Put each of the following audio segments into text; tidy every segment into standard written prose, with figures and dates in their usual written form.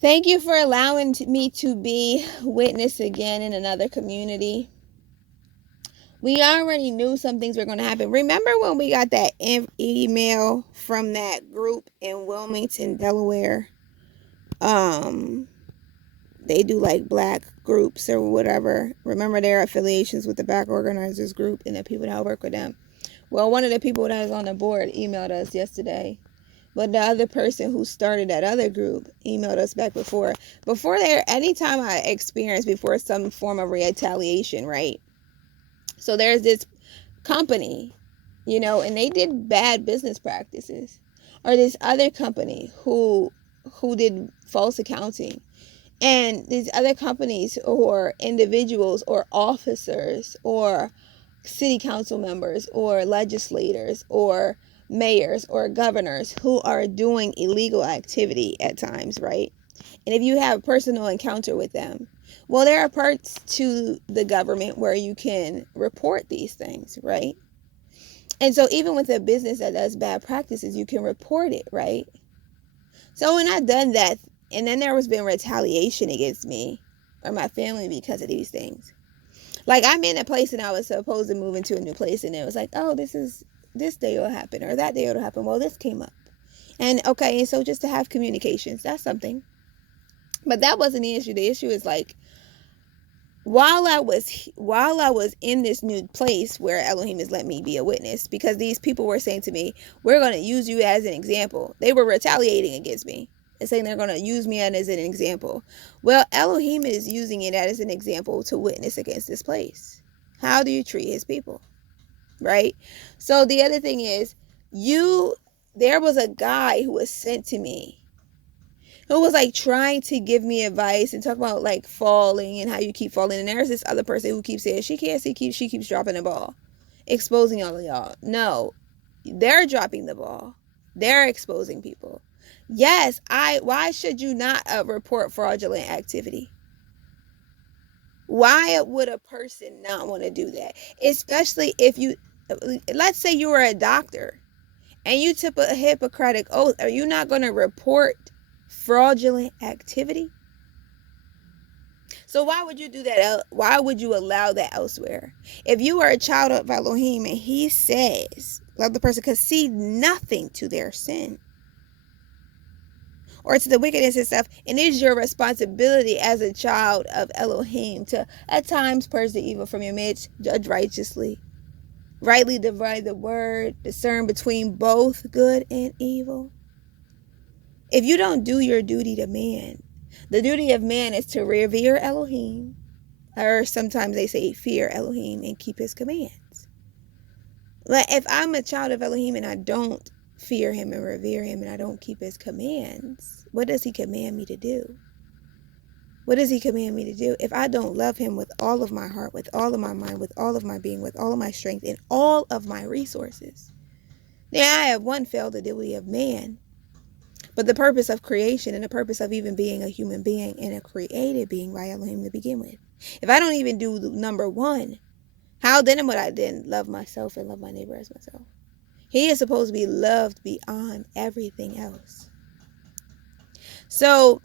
Thank you for allowing me to be witness again in another community. We already knew some things were going to happen. Remember when we got that email from that group in Wilmington, Delaware? They do like black groups or whatever. Remember their affiliations with the Black Organizers Group and the people that work with them. Well, one of the people that was on the board emailed us yesterday. But the other person who started that other group emailed us back before there, anytime I experienced before some form of retaliation, right? So there's this company, and they did bad business practices. Or this other company who did false accounting. And these other companies or individuals or officers or city council members or legislators or mayors or governors who are doing illegal activity at times, right? And if you have a personal encounter with them, well, there are parts to the government where you can report these things, right? And so even with a business that does bad practices, you can report it, right? So when I've done that, and then there was been retaliation against me or my family because of these things. Like, I'm in a place and I was supposed to move into a new place, and it was like, oh, this day will happen or that day will happen. Well, this came up. And okay, so just to have communications, that's something. But that wasn't the issue. The issue is like, while I was in this new place where Elohim has let me be a witness, because these people were saying to me, we're going to use you as an example. They were retaliating against me and saying they're going to use me as an example. Well, Elohim is using it as an example to witness against this place. How do you treat his people? Right? So the other thing is, there was a guy who was sent to me who was like trying to give me advice and talk about like falling and how you keep falling. And there's this other person who keeps saying she can't see, she keeps dropping the ball, exposing all of y'all. No, they're dropping the ball. They're exposing people. Yes, why should you not report fraudulent activity? Why would a person not want to do that? Especially if let's say you were a doctor and you took a Hippocratic oath. Are you not going to report fraudulent activity? So why would you do that? Why would you allow that elsewhere? If you are a child of Elohim and he says, let the person concede nothing to their sin or to the wickedness and stuff, and it is your responsibility as a child of Elohim to at times purge the evil from your midst, judge righteously, rightly divide the word, discern between both good and evil. If you don't do your duty to man, the duty of man is to revere Elohim, or sometimes they say fear Elohim and keep his commands. But if I'm a child of Elohim and I don't fear him and revere him and I don't keep his commands, what does he command me to do? What does he command me to do? If I don't love him with all of my heart, with all of my mind, with all of my being, with all of my strength, and all of my resources, then I have failed the duty of man. But the purpose of creation and the purpose of even being a human being and a created being by Elohim to begin with. If I don't even do number one, how then would I then love myself and love my neighbor as myself? He is supposed to be loved beyond everything else. So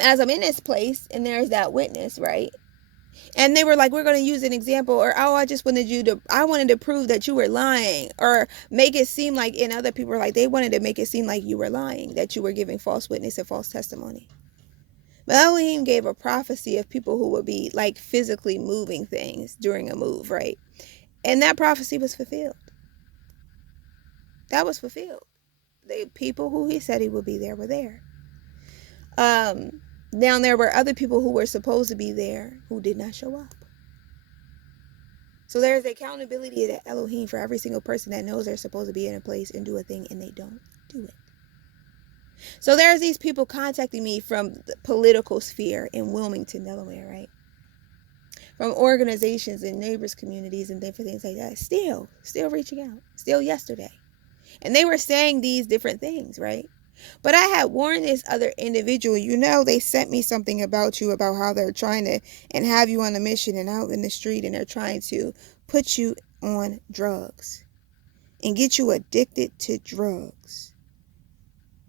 as I'm in this place and there's that witness, right? And they were like, we're going to use an example, or, oh, I wanted to prove that you were lying, or make it seem like, and other people were like, they wanted to make it seem like you were lying, that you were giving false witness and false testimony. But Elohim gave a prophecy of people who would be like physically moving things during a move, right? And that prophecy was fulfilled. That was fulfilled. The people who he said he would be there were there. Now there were other people who were supposed to be there who did not show up. So there's accountability to Elohim for every single person that knows they're supposed to be in a place and do a thing and they don't do it. So there's these people contacting me from the political sphere in Wilmington, Delaware, right? From organizations and neighbors communities and different things like that. Still reaching out. Still yesterday. And they were saying these different things, right? But I had warned this other individual, they sent me something about you, about how they're trying to and have you on a mission and out in the street, and they're trying to put you on drugs and get you addicted to drugs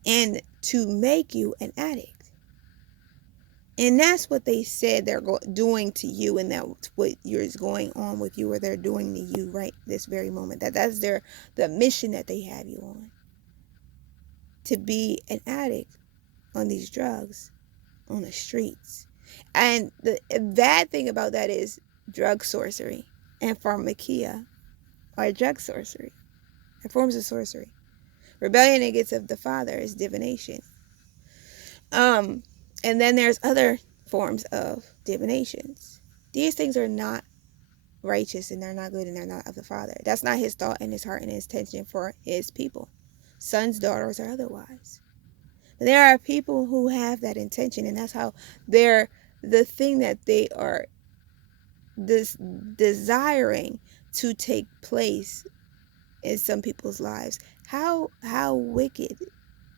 and to make you an addict. And that's what they said they're doing to you, and that's what is going on with you, or they're doing to you right this very moment. That's the mission that they have you on. To be an addict on these drugs on the streets. And the bad thing about that is drug sorcery and pharmakia are drug sorcery. They're forms of sorcery. Rebellion against of the Father is divination. And then there's other forms of divinations. These things are not righteous, and they're not good, and they're not of the Father. That's not his thought and his heart and his intention for his people. Sons, daughters, or otherwise. But there are people who have that intention, and that's how they're the thing that they are desiring to take place in some people's lives. How wicked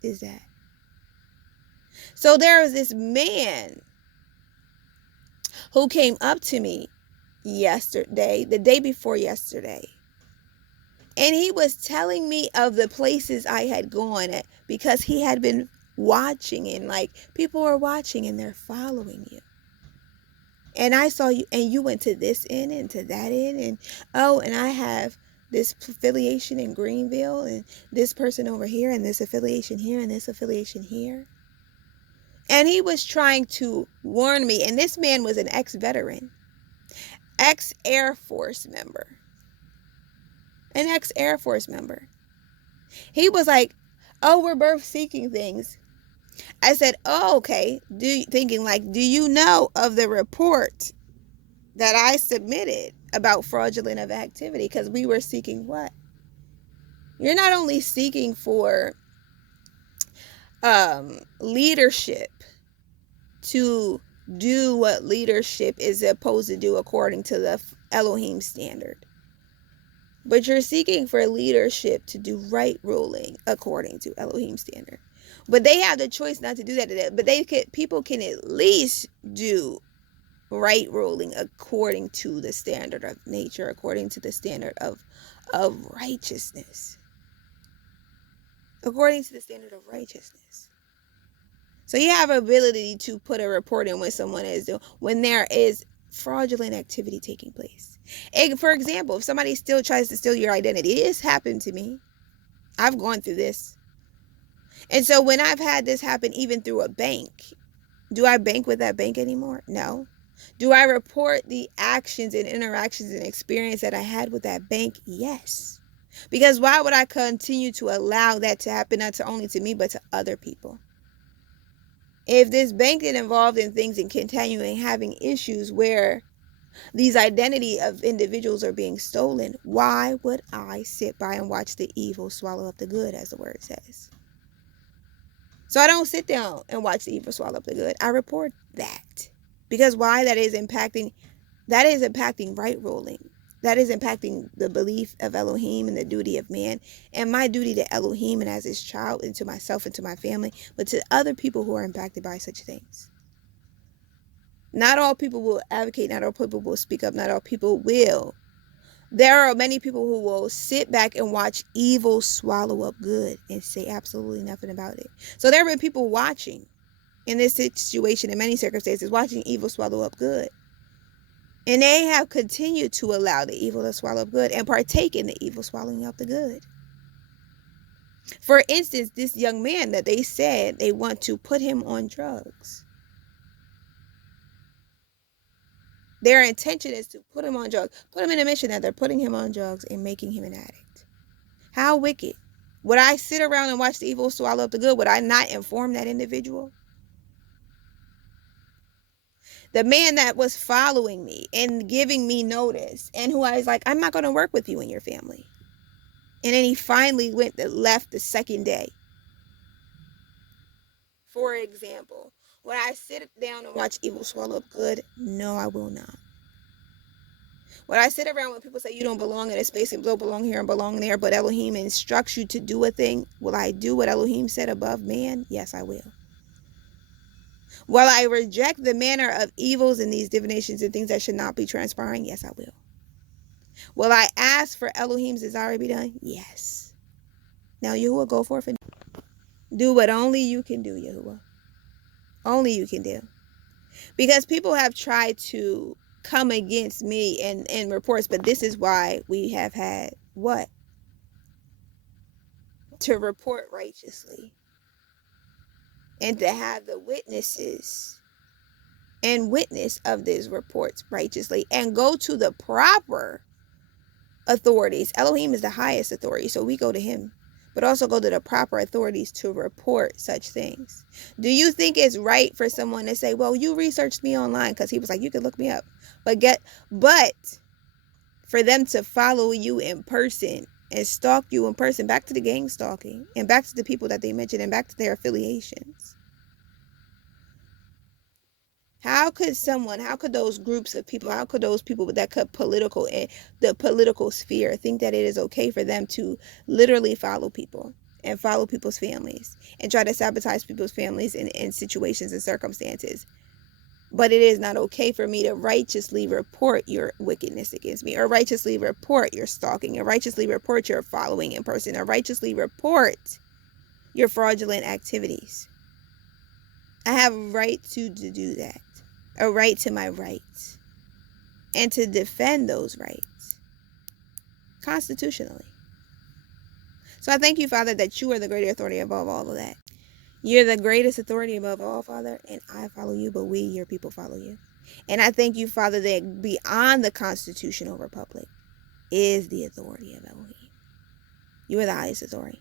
is that? So there was this man who came up to me yesterday, the day before yesterday, and he was telling me of the places I had gone at, because he had been watching, and like people are watching and they're following you. And I saw you, and you went to this inn and to that inn, and and I have this affiliation in Greenville, and this person over here, and this affiliation here, and this affiliation here. And he was trying to warn me, and this man was an ex-veteran, ex-Air Force member, an ex-Air Force member. He was like, oh, we're both seeking things. I said, oh, okay. Do you know of the report that I submitted about fraudulent of activity? Because we were seeking what? You're not only seeking for leadership to do what leadership is supposed to do according to the Elohim standard, but you're seeking for leadership to do right ruling according to Elohim standard. But they have the choice not to do that. But people can at least do right ruling according to the standard of nature, according to the standard of righteousness. According to the standard of righteousness. So you have ability to put a report in when someone is doing, when there is fraudulent activity taking place. And for example, if somebody still tries to steal your identity, it has happened to me. I've gone through this. And so when I've had this happen, even through a bank, do I bank with that bank anymore? No. Do I report the actions and interactions and experience that I had with that bank? Yes. Because why would I continue to allow that to happen, not only to me, but to other people? If this bank is involved in things and continuing having issues where these identity of individuals are being stolen, why would I sit by and watch the evil swallow up the good, as the word says? So I don't sit down and watch the evil swallow up the good. I report that. Because why? That is impacting right ruling. That is impacting the belief of Elohim and the duty of man, and my duty to Elohim and as his child, and to myself and to my family, but to other people who are impacted by such things. Not all people will advocate, not all people will speak up, not all people will. There are many people who will sit back and watch evil swallow up good and say absolutely nothing about it. So there have been people watching in this situation, in many circumstances, watching evil swallow up good. And they have continued to allow the evil to swallow up good and partake in the evil swallowing up the good. For instance, this young man that they said they want to put him on drugs. Their intention is to put him on drugs, put him in a mission that they're putting him on drugs and making him an addict. How wicked. Would I sit around and watch the evil swallow up the good? Would I not inform that individual? The man that was following me and giving me notice, and who I was like, I'm not going to work with you and your family. And then he finally left the second day. For example, would I sit down and watch evil swallow up good? No, I will not. Would I sit around when people say you don't belong in a space and don't belong here and belong there, but Elohim instructs you to do a thing? Will I do what Elohim said above man? Yes, I will. Will I reject the manner of evils and these divinations and things that should not be transpiring? Yes, I will. Will I ask for Elohim's desire to be done? Yes. Now, Yahuah, go forth and do what only you can do, Yahuah. Only you can do. Because people have tried to come against me in reports, but this is why we have had what? To report righteously. And to have the witnesses and witness of these reports righteously and go to the proper authorities. Elohim is the highest authority, so we go to him. But also go to the proper authorities to report such things. Do you think it's right for someone to say, well, you researched me online? Because he was like, you could look me up. But for them to follow you in person and stalk you in person, back to the gang stalking and back to the people that they mentioned and back to their affiliations. How could those groups of people, how could those people that could the political sphere think that it is okay for them to literally follow people and follow people's families and try to sabotage people's families in situations and circumstances? But it is not okay for me to righteously report your wickedness against me, or righteously report your stalking, or righteously report your following in person, or righteously report your fraudulent activities. I have a right to do that. A right to my rights. And to defend those rights. Constitutionally. So I thank you, Father, that you are the greater authority above all of that. You're the greatest authority above all, Father, and I follow you, but we, your people, follow you. And I thank you, Father, that beyond the constitutional republic is the authority of Elohim. You are the highest authority.